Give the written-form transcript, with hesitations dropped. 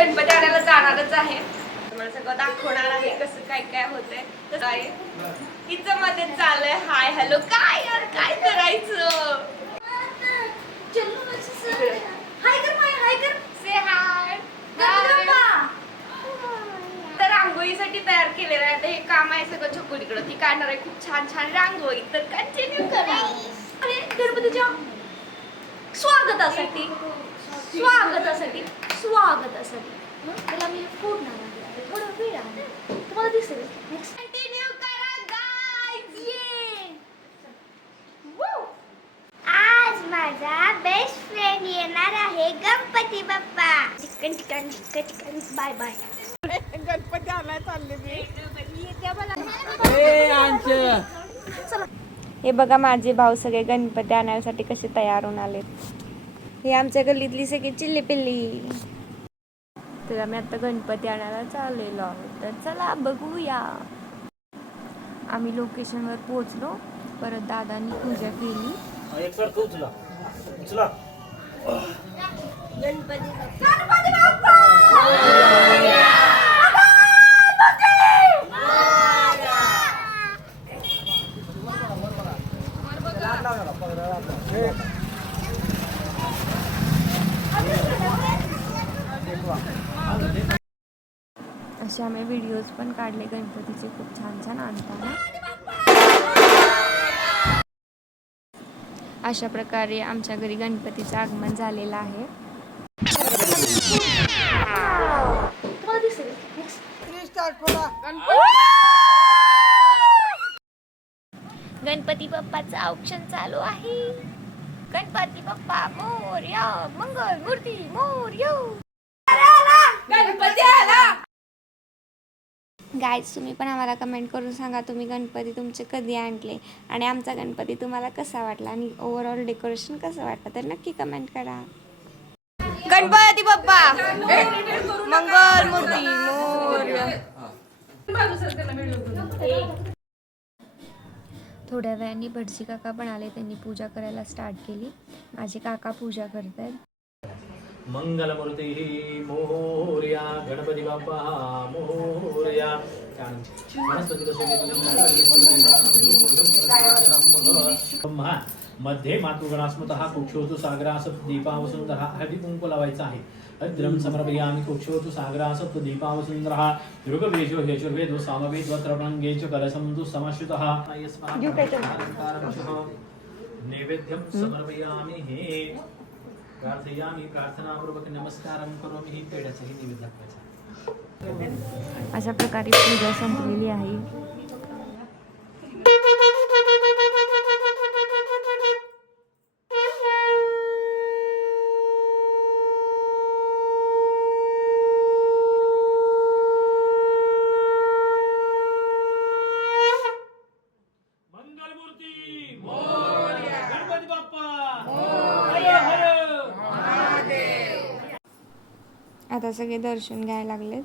गणपती आणायला जाणारच आहे. मला सगळं दाखवणार आहे कसं काय काय होतंय. तर आहे तिचं मध्ये चाललंय हाय हॅलो काय यार काय करायचं. हाय कर हाय कर से हाय. तर रांगोळीसाठी तयार केलेलं आहे. आता हे काम आहे सगळं छकुलीकडं. ती काढणार आहे खूप छान छान रांगोळी. तर कंटिन्यू करा. गणपतीच्या स्वागतासाठी स्वागतासाठी स्वागतासाठी त्याला मी फोडणार आहे. थोडं वेळ आहे तुम्हाला दिसेल. नेक्स्ट कंटिन्यू करा गाइस. ये आज माझा बेस्ट फ्रेंड येणार आहे Ganpati Bappa. Chicken chicken chicken chicken bye bye. Ganpati आणाय चालले मी. हे बघा माझे भाऊ सगळे गणपती आणण्यासाठी कसे तयार होऊन आलेत. हे आमच्या गल्लीतली सगळी चिल्ली पिल्ली. तर आम्ही आता गणपती आणायला चाललेलो आहोत. तर चला बघूया. आम्ही लोकेशनवर पोहोचलो. परत दादांनी पूजा केली. गणपती बाप्पा असे आम्ही व्हिडिओज पण काढले गणपतीचे खूप छान छान आणताना. अशा प्रकारे आमच्या घरी गणपतीचं आगमन झालेलं आहे. गणपती बाप्पाचं औक्षण चालू आहे. गणपती बाप्पा मोरया मंगल मूर्ती मोरया. गणपती आला. गाईज तुम्ही पण आम्हाला कमेंट करून सांगा तुम्ही गणपती तुमचे कधी आणले आणि आमचा गणपती तुम्हाला कसा वाटला आणि ओव्हरऑल डेकोरेशन कसं वाटलं तर नक्की कमेंट करा. गणपती बाप्पा मंगल मूर्ती मोरया. थोड्या वेळाने भटजी काका पण आले. त्यांनी पूजा करायला स्टार्ट केली. माझे काका पूजा करतात. मंगलमूर्ती मोरया गणपती बाप्पा मोरया. मध्ये मातृगणास्मतः कुक्षोतु सागरास दीपावसुंदरः. हळदी कुंकू लावायचं आहे. हरिद्रं समर्पयामि कुक्षोतु सागरास दीपावसुंदरः. ऋग्वेदो यजुर्वेदो सामवेदो त्रवणंगे च कलशं तु समश्रुतः. नैवेद्यं समर्पयामि. हे प्रार्थयामि. प्रार्थनापूर्वक नमस्कारं करोमि. ही पेढ्याचाही नैवेद्य दाखवायचा. अशा प्रकारे पूजा संपलेली आहे. मंगलमूर्ती मोरया गणपती बाप्पा मोरया. आता सगळे दर्शन घ्यायला लागलेत.